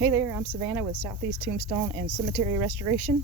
Hey there, I'm Savannah with Southeast Tombstone and Cemetery Restoration.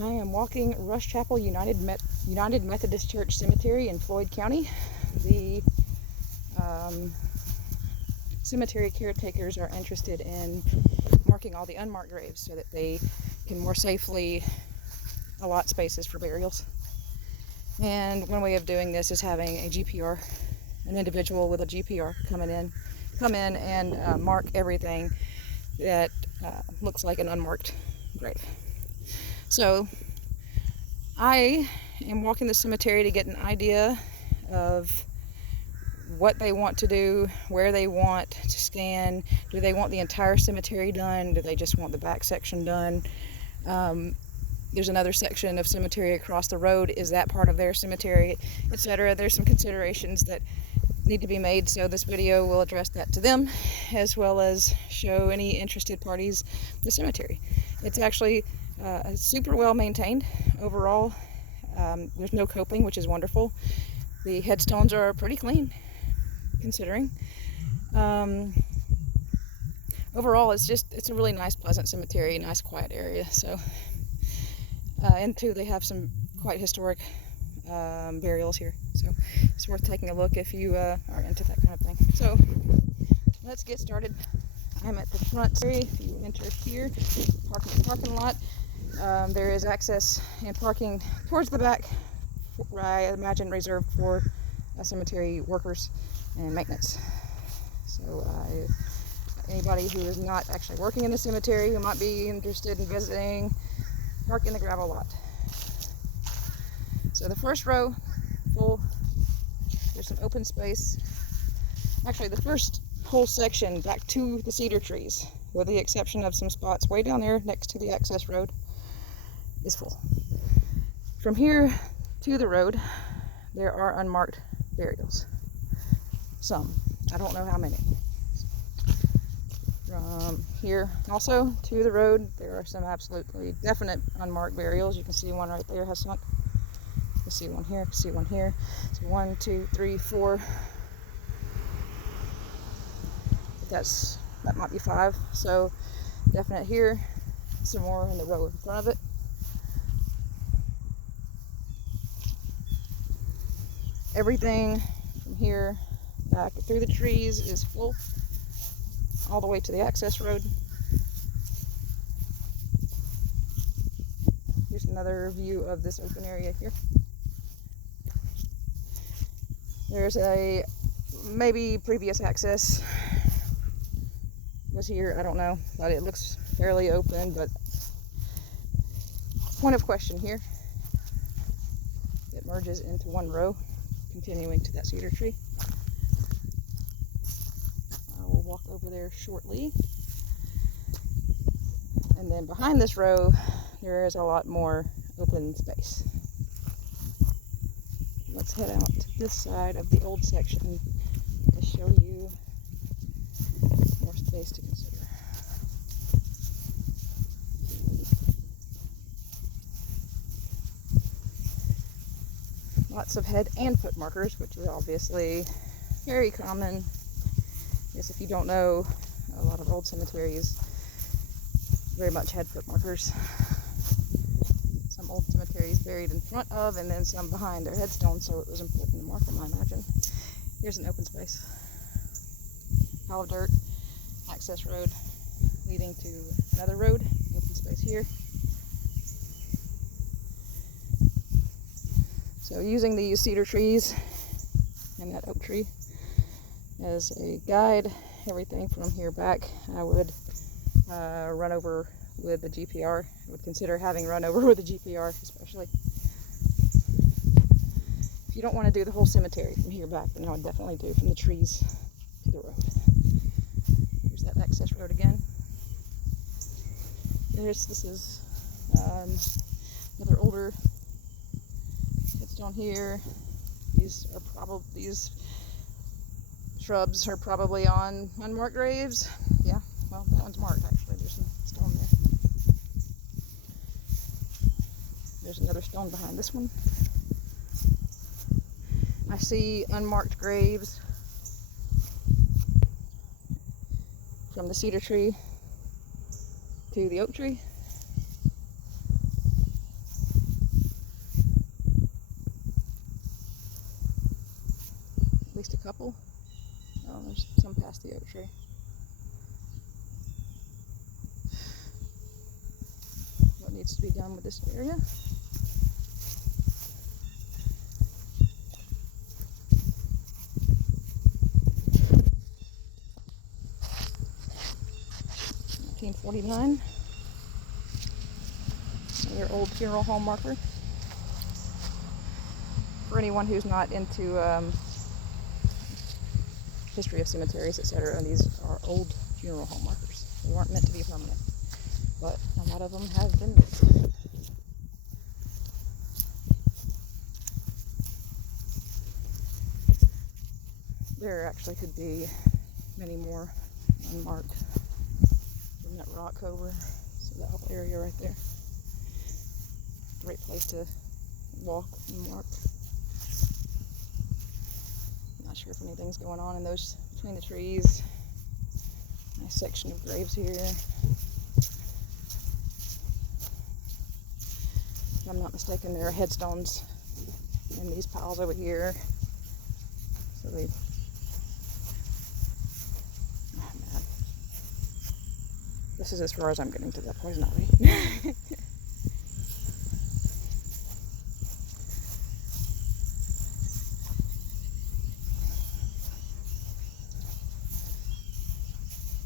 I am walking Rush Chapel United Methodist Church Cemetery in Floyd County. The cemetery caretakers are interested in marking all the unmarked graves so that they can more safely allot spaces for burials. And one way of doing this is having a GPR, an individual with a GPR come in and mark everything that looks like an unmarked grave. So I am walking the cemetery to get an idea of what they want to do, where they want to scan. Do they want the entire cemetery done? Do they just want the back section done? There's another section of cemetery across the road. Is that part of their cemetery, etc.? There's some considerations that need to be made, so this video will address that to them, as well as show any interested parties the cemetery. It's actually super well maintained overall. There's no coping, which is wonderful. The headstones are pretty clean, considering. Overall, it's a really nice, pleasant cemetery, nice, quiet area. So, and two, they have some quite historic burials here, so it's worth taking a look if you are into that kind of thing. So let's get started. I'm at the front area. If you enter here, parking lot, there is access and parking towards the back, I imagine reserved for cemetery workers and maintenance. So anybody who is not actually working in the cemetery who might be interested in visiting, park in the gravel lot. So the first row, full. There's some open space. Actually, the first whole section back to the cedar trees, with the exception of some spots way down there next to the access road, is full. From here to the road, there are unmarked burials. Some. I don't know how many. From here also to the road, there are some absolutely definite unmarked burials. You can see one right there has sunk. You can see one here, you can see one here. So 1, 2, 3, 4. That might be 5. So definite here. Some more in the row in front of it. Everything from here back through the trees is full, all the way to the access road. Here's another view of this open area here. There's a maybe previous access was here, I don't know, but it looks fairly open. But point of question here, it merges into one row, continuing to that cedar tree. I will walk over there shortly. And then behind this row, there is a lot more open space. Let's head out to this side of the old section to show you more space to consider. Lots of head and foot markers, which is obviously very common. I guess if you don't know, a lot of old cemeteries very much had foot markers. Some old cemeteries buried in front of and then some behind their headstones, so it was important to mark them, I imagine. Here's an open space. Pile of dirt, access road leading to another road, open space here. So using these cedar trees and that oak tree as a guide, everything from here back, I would run over with the GPR. I would consider having run over with the GPR, especially. If you don't want to do the whole cemetery from here back, then I would definitely do from the trees to the road. Here's that access road again. This is another older headstone here. These shrubs are probably on unmarked graves. Yeah, well, that one's marked actually. There's some stone there. There's another stone behind this one. I see unmarked graves from the cedar tree to the oak tree. At least a couple. Oh, there's some past the oak tree. What needs to be done with this area? $1949. Another old funeral home marker. For anyone who's not into history of cemeteries, etc., these are old funeral home markers. They weren't meant to be permanent, but a lot of them have been missed. There actually could be many more unmarked from that rock over. So that whole area right there. Great place to walk and mark. Not sure if anything's going on in those between the trees. Nice section of graves here. If I'm not mistaken, there are headstones in these piles over here. So they, oh man, this is as far as I'm getting to that poison ivy.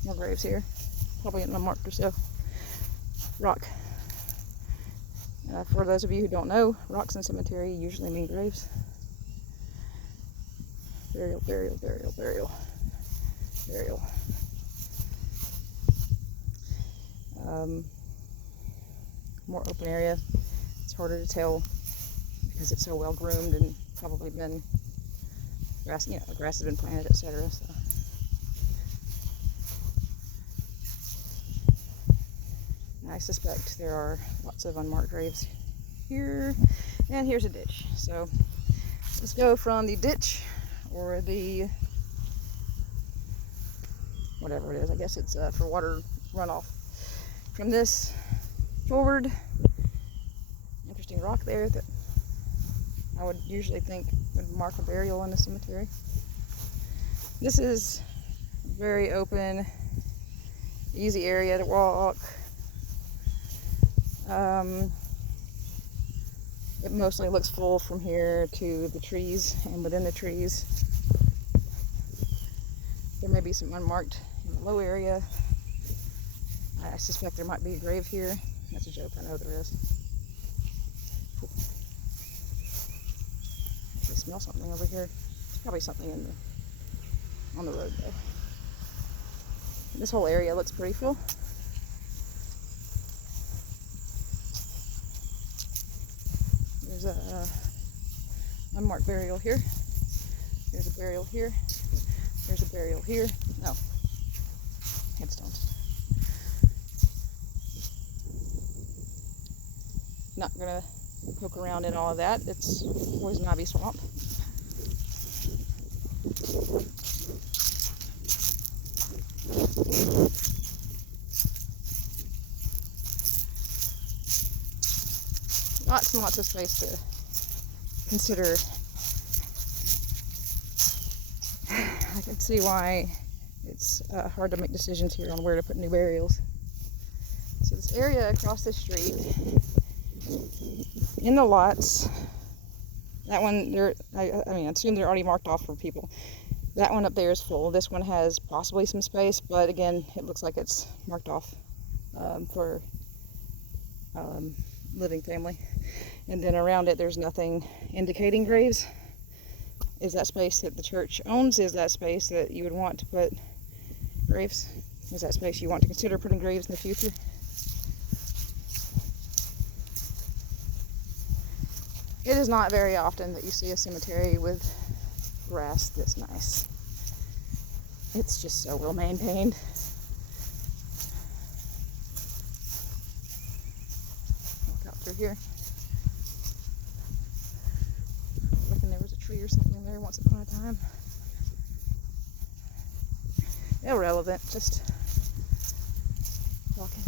More graves here, probably in unmarked or so. Rock. For those of you who don't know, rocks in cemetery usually mean graves. Burial, burial, burial, burial, burial. More open area. It's harder to tell because it's so well groomed and probably been grass. You know, grass has been planted, etc. So. I suspect there are lots of unmarked graves here, and here's a ditch. So let's go from the ditch, or the whatever it is. I guess it's for water runoff. From this forward, interesting rock there that I would usually think would mark a burial in the cemetery. This is a very open, easy area to walk. It mostly looks full from here to the trees, and within the trees there may be some unmarked in the low area. I suspect there might be a grave here. That's a joke, I know there is. I smell something over here. There's probably something on the road though. This whole area looks pretty full. There's a unmarked burial here. There's a burial here. There's a burial here. No. Headstones. Not gonna poke around in all of that. It's poison ivy swamp. Lots and lots of space to consider. I can see why it's hard to make decisions here on where to put new burials. So this area across the street, in the lots, that one, I assume they're already marked off for people. That one up there is full. This one has possibly some space, but again, it looks like it's marked off for living family. And then around it, there's nothing indicating graves. Is that space that the church owns? Is that space that you would want to put graves? Is that space you want to consider putting graves in the future? It is not very often that you see a cemetery with grass this nice. It's just so well maintained. Walk out through here. I reckon there was a tree or something there once upon a time. Irrelevant, just walking.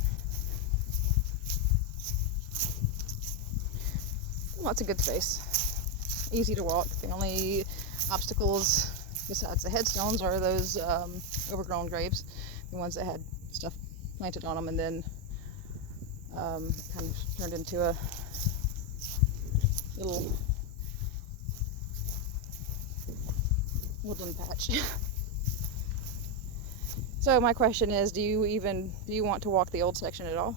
lots of good space. Easy to walk. The only obstacles besides the headstones are those overgrown graves, the ones that had stuff planted on them and then kind of turned into a little woodland patch. So my question is, do you want to walk the old section at all?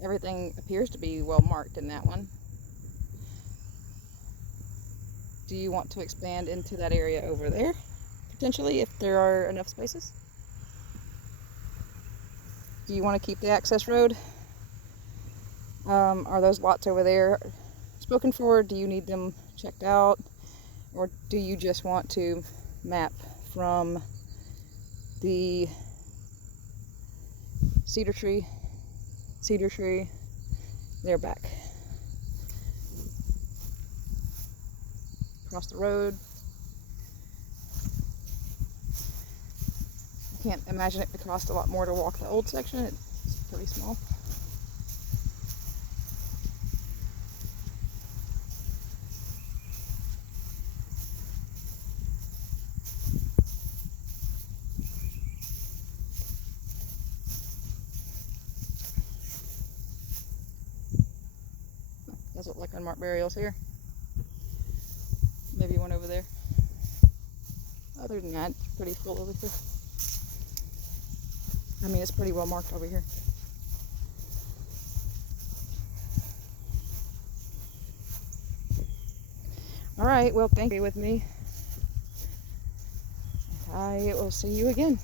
Everything appears to be well marked in that one. Do you want to expand into that area over there, potentially, if there are enough spaces? Do you want to keep the access road? Are those lots over there spoken for? Do you need them checked out? Or do you just want to map from the cedar tree, there back? Across the road. I can't imagine it would cost a lot more to walk the old section. It's pretty small. Does look like unmarked burials here. Maybe one over there. Other than that, it's pretty full over here. I mean, it's pretty well marked over here. Alright, well, thank you with me. I will see you again.